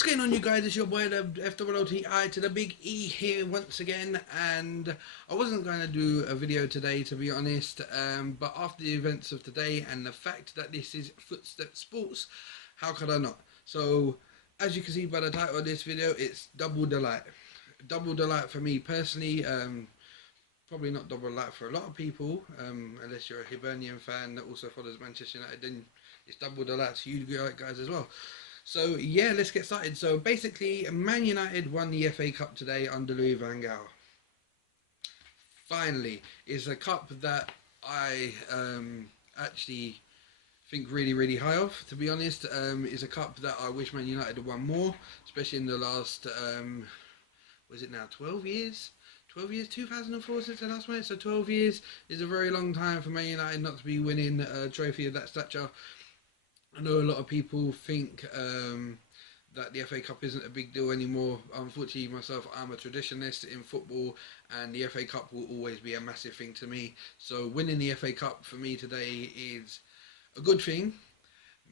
What's going on, you guys? It's your boy, the FWLTI to the big E here once again, and I wasn't going to do a video today, to be honest, but after the events of today and the fact that this is Footsteps Sports, how could I not? So, as you can see by the title of this video, it's double delight. Double delight for me personally, probably not double delight for a lot of people, unless you're a Hibernian fan that also follows Manchester United, then it's double delight to you guys as well. So yeah, let's get started. So basically, Man United won the FA Cup today under Louis van Gaal. Finally, it's a cup that I actually think really high of. To be honest, it's a cup that I wish Man United had won more, especially in the last was it now 12 years? 12 years, 2004 since the last one. So 12 years is a very long time for Man United not to be winning a trophy of that stature. I know a lot of people think that the FA Cup isn't a big deal anymore. Unfortunately, myself, I'm a traditionalist in football, and the FA Cup will always be a massive thing to me. So winning the FA Cup for me today is a good thing,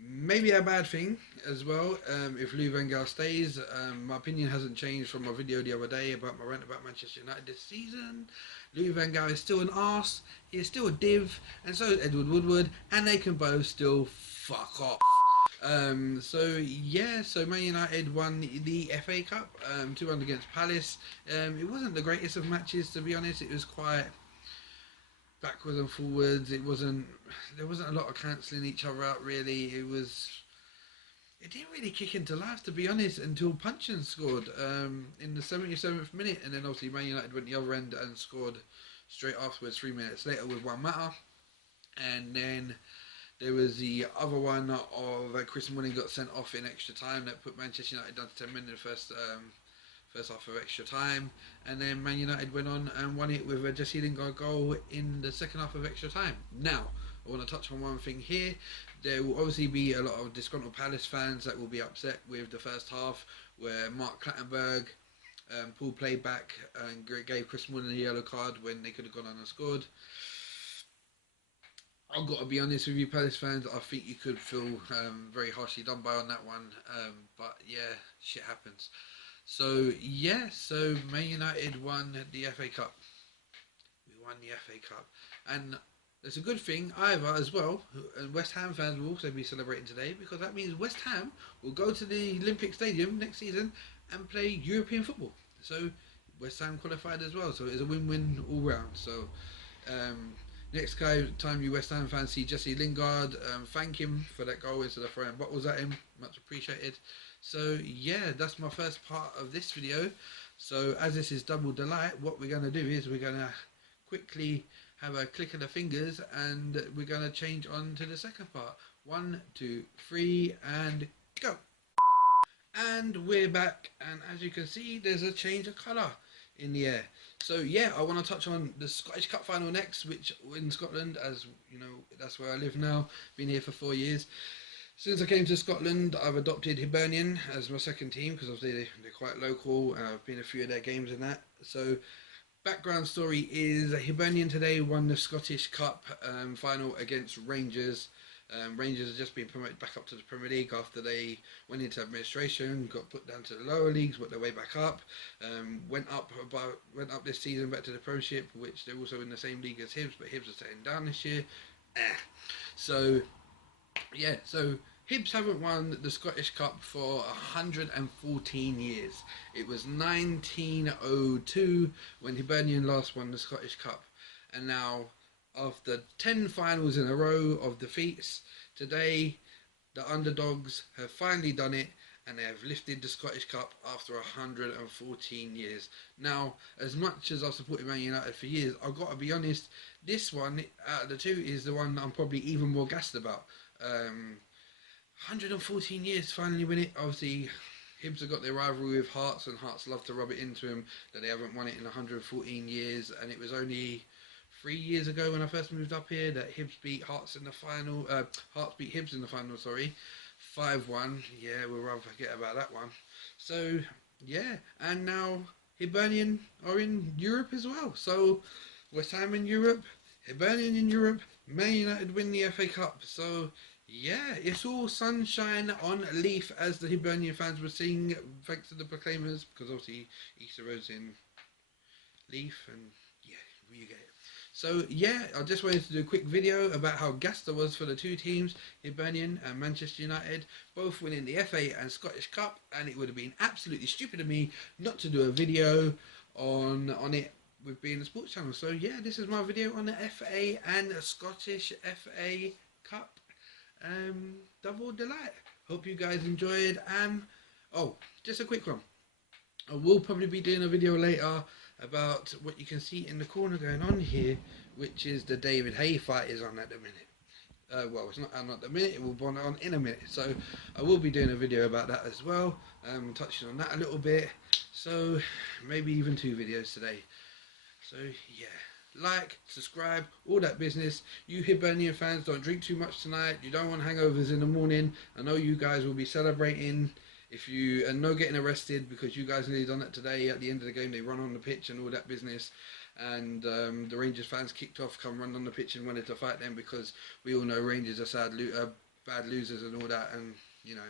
maybe a bad thing as well. If Louis van Gaal stays, my opinion hasn't changed from my video the other day about my rant about Manchester United this season. Louis van Gaal is still an arse, he is still a div, and so is Edward Woodward, and they can both still fuck off. So yeah, so Man United won the FA Cup, 2-1 against Palace. It wasn't the greatest of matches, to be honest. It was quite backwards and forwards. There wasn't a lot of cancelling each other out, really. It didn't really kick into life, to be honest, until Punchin scored in the 77th minute, and then obviously Man United went the other end and scored straight afterwards 3 minutes later with one matter. And then there was the other one of Chris Smalling got sent off in extra time that put Manchester United down to 10 men in the first half of extra time, and then Man United went on and won it with a Jesse Lingard goal in the second half of extra time. Now, I want to touch on one thing here. There will obviously be a lot of disgruntled Palace fans that will be upset with the first half, where Mark Clattenburg pulled play back and gave Chris Smalling a yellow card when they could have gone on and scored. I've got to be honest with you, Palace fans, I think you could feel very harshly done by on that one, but yeah, shit happens. So yeah, so Man United won the FA Cup. We won the FA Cup, and it's a good thing either as well, and West Ham fans will also be celebrating today, because that means West Ham will go to the Olympic Stadium next season and play European football. So West Ham qualified as well, so it's a win-win all round. So next time you West Ham fans see Jesse Lingard, thank him for that goal instead of throwing bottles at him. Much appreciated. So yeah, that's my first part of this video. So as this is double delight, what we're going to do is we're going to quickly have a click of the fingers, and we're going to change on to the second part. 1, 2, 3, and go. And we're back, and as you can see, there's a change of colour in the air. So yeah, I want to touch on the Scottish Cup final next, which in Scotland, as you know, that's where I live now. Been here for 4 years. Since I came to Scotland, I've adopted Hibernian as my second team, because obviously they're quite local. I've been a few of their games and that. So background story is Hibernian today won the Scottish Cup final against Rangers. Rangers have just been promoted back up to the Premier League after they went into administration, got put down to the lower leagues, worked their way back up, went up this season back to the Premiership, which they're also in the same league as Hibs, but Hibs are staying down this year. So yeah, so Hibs haven't won the Scottish Cup for 114 years. It was 1902 when Hibernian last won the Scottish Cup, and now after 10 finals in a row of defeats, today the underdogs have finally done it, and they have lifted the Scottish Cup after 114 years. Now, as much as I've supported Man United for years, I've got to be honest, this one out of the two is the one I'm probably even more gassed about. 114 years finally win it. Obviously, Hibs have got their rivalry with Hearts, and Hearts love to rub it into them that they haven't won it in 114 years, and it was only 3 years ago when I first moved up here that Hibs beat Hearts in the final. Hearts beat Hibs in the final, sorry, 5-1. Yeah, we'll rather forget about that one. So yeah, and now Hibernian are in Europe as well. So West Ham in Europe, Hibernian in Europe, Man United win the FA Cup. So Yeah, it's all sunshine on Leaf, as the Hibernian fans were saying, thanks to the Proclaimers, because obviously Easter Rose in Leaf, and yeah, you get it. So yeah, I just wanted to do a quick video about how gassed I was for the two teams, Hibernian and Manchester United, both winning the FA and Scottish Cup, and it would have been absolutely stupid of me not to do a video on it with being a sports channel. So yeah, this is my video on the FA and Scottish FA Cup double delight. Hope you guys enjoyed. Oh, just a quick one. I will probably be doing a video later about what you can see in the corner going on here, which is the David Hay fight is on at the minute. Well, it's not on at the minute, it will be on in a minute. So I will be doing a video about that as well, touching on that a little bit. So maybe even 2 videos today. So yeah, like, subscribe, all that business. You Hibernian fans, don't drink too much tonight. You don't want hangovers in the morning. I know you guys will be celebrating if you and no getting arrested, because you guys nearly done that today. At the end of the game, they run on the pitch and all that business, and the Rangers fans kicked off, come run on the pitch and wanted to fight them, because we all know Rangers are bad losers and all that, and you know,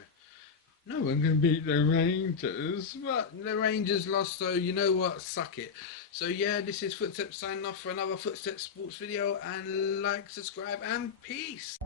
no one can beat the Rangers, but the Rangers lost, so you know what, suck it. So yeah, this is Footsteps signing off for another Footsteps Sports video, and like, subscribe, and peace.